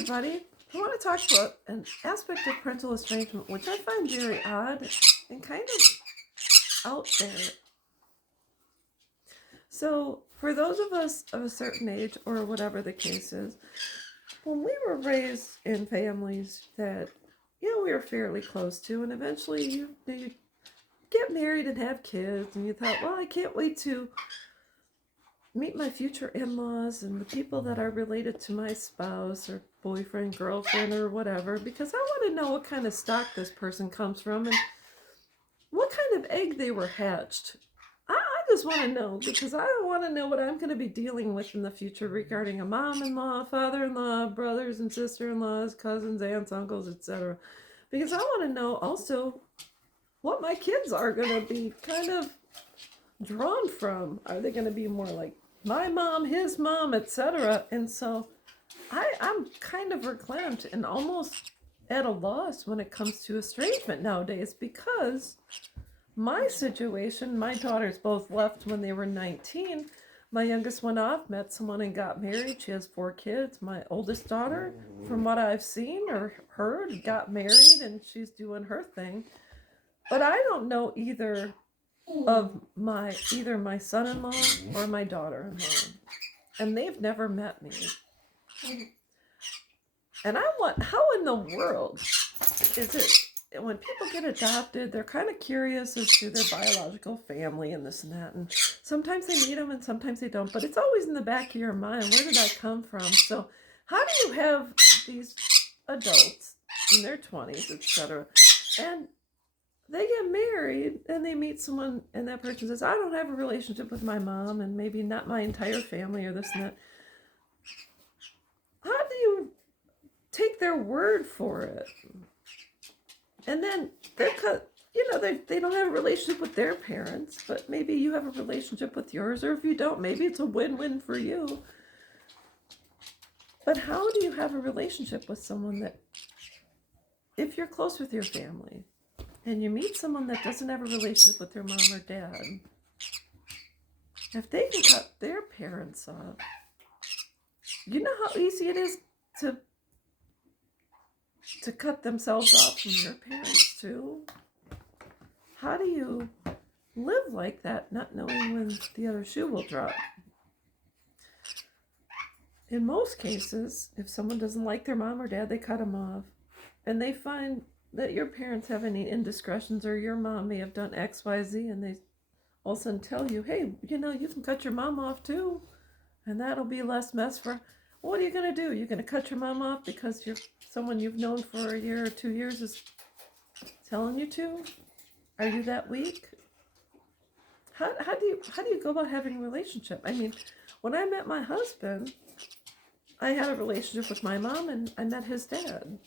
everybody. I want to talk about an aspect of parental estrangement which I find very odd and kind of out there. So, for those of us of a certain age, or whatever the case is, when we were raised in families that, we were fairly close to, and eventually you get married and have kids, and you thought, well, I can't wait to meet my future in-laws and the people that are related to my spouse or boyfriend, girlfriend, or whatever, because I want to know what kind of stock this person comes from and what kind of egg they were hatched. I just want to know, because I want to know what I'm going to be dealing with in the future regarding a mom-in-law, father-in-law, brothers and sister-in-laws, cousins, aunts, uncles, etc. Because I want to know also what my kids are going to be kind of drawn from. Are they going to be more like my mom, his mom, etc.? And so I'm kind of verklempt and almost at a loss when it comes to estrangement nowadays, because my situation, my daughters both left when they were 19. My youngest went off, met someone, and got married. She has 4 kids. My oldest daughter, from what I've seen or heard, got married and she's doing her thing. But I don't know either of my son-in-law or my daughter-in-law, and they've never met me. And how in the world is it when people get adopted, they're kind of curious as to their biological family and this and that, and sometimes they meet them and sometimes they don't, but it's always in the back of your mind, where did I come from? So how do you have these adults in their 20s, etc., and they get married and they meet someone and that person says, I don't have a relationship with my mom and maybe not my entire family or this and that. How do you take their word for it? And then they don't have a relationship with their parents, but maybe you have a relationship with yours, or if you don't, maybe it's a win-win for you. But how do you have a relationship with someone that, if you're close with your family, and you meet someone that doesn't have a relationship with their mom or dad, if they can cut their parents off, you know how easy it is to cut themselves off from your parents too? How do you live like that, not knowing when the other shoe will drop? In most cases, if someone doesn't like their mom or dad, they cut them off. And they find that your parents have any indiscretions, or your mom may have done X, Y, Z, and they all of a sudden tell you, hey, you can cut your mom off too, and that'll be less mess for... What are you going to do? You're going to cut your mom off because someone you've known for a year or 2 years is telling you to? Are you that weak? How do you go about having a relationship? I mean, when I met my husband, I had a relationship with my mom, and I met his dad.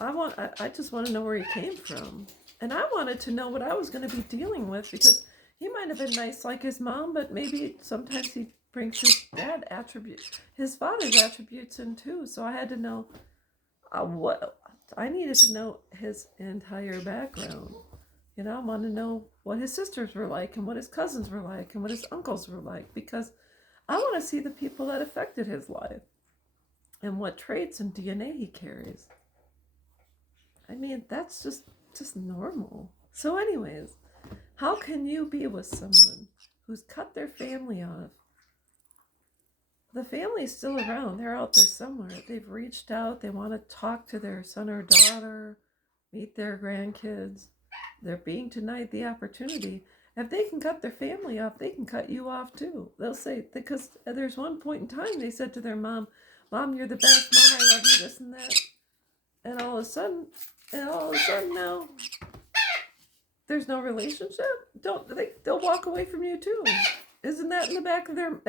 I just want to know where he came from, and I wanted to know what I was going to be dealing with, because he might have been nice like his mom, but maybe sometimes he brings his father's attributes in too. So I had to know I needed to know his entire background. I want to know what his sisters were like, and what his cousins were like, and what his uncles were like, because I want to see the people that affected his life and what traits and DNA he carries. I mean, that's just normal. So anyways, how can you be with someone who's cut their family off? The family's still around. They're out there somewhere. They've reached out. They want to talk to their son or daughter, meet their grandkids. They're being denied the opportunity. If they can cut their family off, they can cut you off too. They'll say, because there's one point in time they said to their mom, Mom, you're the best. Mom, I love you, this and that. And all of a sudden now, there's no relationship. They'll walk away from you too. Isn't that in the back of their...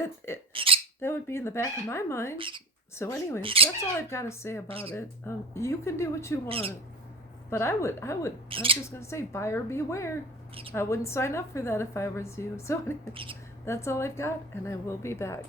That would be in the back of my mind. So anyways, that's all I've got to say about it. You can do what you want. But I'm just going to say, buyer beware. I wouldn't sign up for that if I was you. So anyways, that's all I've got, and I will be back.